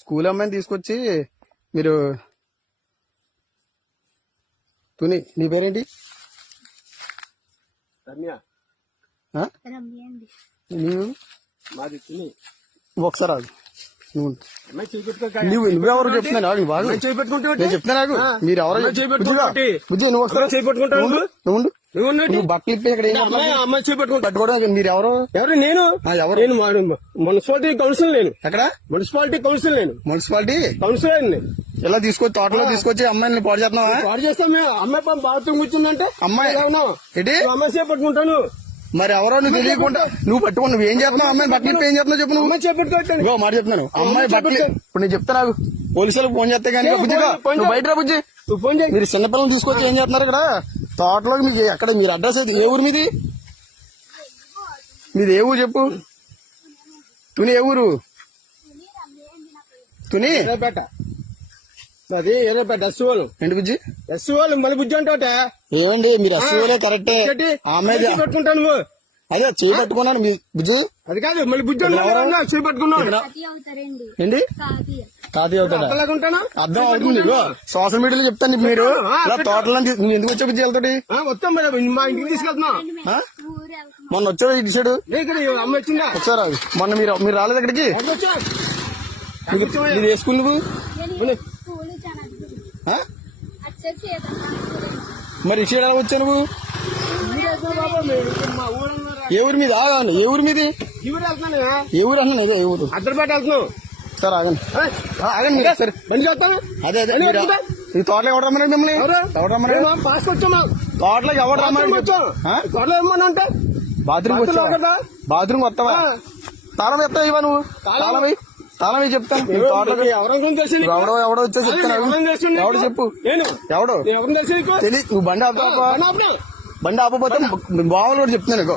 School అమ్మాయిని తీసుకొచ్చి మీరు తుని నీ పేరేంటి? రమ్య. నీవు మాది తుని. ఒకసారి రాదు అమ్మాయి చేపెట్టుకో. నువ్వెవరు చెప్తున్నా బాగు చేపెట్టుకుంటే నేను చెప్తున్నా నాకు మీరు ఎవరో బుజ్జి నువ్వు ఒకసారి చేపెట్టుకుంటావు. నువ్వు బట్టలు ఇప్పి ఇక్కడ అమ్మాయి చేపెట్టుకుంటా. పట్టుకోవడానికి మీరు ఎవరు? ఎవరు? నేను ఎవరు? నేను మున్సిపాలిటీ కౌన్సిల్. నేను ఎక్కడ? Municipality council. నేను మున్సిపాలిటీ కౌన్సిలర్. ఇలా తీసుకొచ్చి తోటలో తీసుకొచ్చి అమ్మాయిని పాడు చేస్తున్నావా? పాడు చేస్తాం మేము. అమ్మాయి బాత్రూమ్ కూర్చుందంటే అమ్మాయి ఏంటి అమ్మాయి చేపట్టుకుంటాను. మరి ఎవరో నువ్వు తెలియకుండా నువ్వు పట్టుకుని నువ్వు ఏం చేస్తున్నావు? అమ్మాయి బట్టలు ఇప్పి ఏం చేస్తున్నావు చెప్పు. నువ్వు అమ్మాయి చేపట్టుకోవట్లేదు. ఇగో మాట చెప్తున్నాను. అమ్మాయి బట్టలు ఇప్పుడు నేను చెప్తా నాకు పోలీసులకు ఫోన్ చేస్తే కానీ బుజ్జిగా నువ్వు బయట రా బుజ్జి. నువ్వు ఫోన్ చేయి. మీరు చిన్నపిల్లలు తీసుకొచ్చి ఏం చేస్తున్నారు ఇక్కడ తోటలోకి? మీకు ఎక్కడ మీరు అడ్రస్ అయితే ఏ ఊరు మీది? మీది ఏ ఊరు చెప్పు. తుని ఏ ఊరు? తుని ఎర్రపేట. అది ఎర్రపేట. ఎస్సీఓలు. ఏంటి బుజ్జి? ఎస్సీఓలు మళ్ళీ బుజ్జి అంటే ఏమండి మీరు ఎస్సీఓలే కరెక్టే. ఆమె పెట్టుకుంటాను. నువ్వు అదే చేయి పట్టుకున్నాను మీ బుజ్జి. అది కాదు మళ్ళీ బుజ్జి చేపట్టుకున్నావు. ఏంటి తాతయ్య అవుతాడా? అర్థం అవుతుంది. సోషల్ మీడియాలో చెప్తాను మీరు ఇలా తోటలో ఎందుకు వచ్చే బుజ్జి వెళ్తాడు? వస్తాం మరి మా ఇంటికి తీసుకెళ్తున్నా. మొన్న వచ్చాడు ఇటు సైడ్ అమ్మ వచ్చిందా? ఒకసారి అది మొన్న మీరు రాలేదు అక్కడికి? మీరు ఏ స్కూల్ నువ్వు? మరి ఇటు సైడ్ ఎలా వచ్చావు నువ్వు? ఏ ఊరి మీద? ఆగండి. ఏ ఊరి మీది? ఏ ఊరు అన్నా? ఏ ఊరు? అద్దరిపేట వెళ్తున్నావు. సార్ ఆగండి ఆగండి మీరు సరే బండి చేస్తాను. అదే అదే ఈ తోటలో ఎవరు రమ్మన్నాడు మిమ్మల్ని? ఎవరు రమ్మన్నాడు? పాస్ వచ్చాము. తోటలోకి ఎవరు రమ్మన్నాడు? తోటలో ఏమన్నా అంటే బాత్రూమ్ వచ్చావా? బాత్రూమ్ వస్తావా? తాళం ఎత్తావు ఇవా నువ్వు? తాళం చెప్తాను. ఎవడో వచ్చా చెప్తాను. ఎవడు చెప్పు. ఎవడు తెలియదు. నువ్వు బండి ఆపుతావా? బండి ఆపపోతే బావలు కూడా చెప్తున్నాను.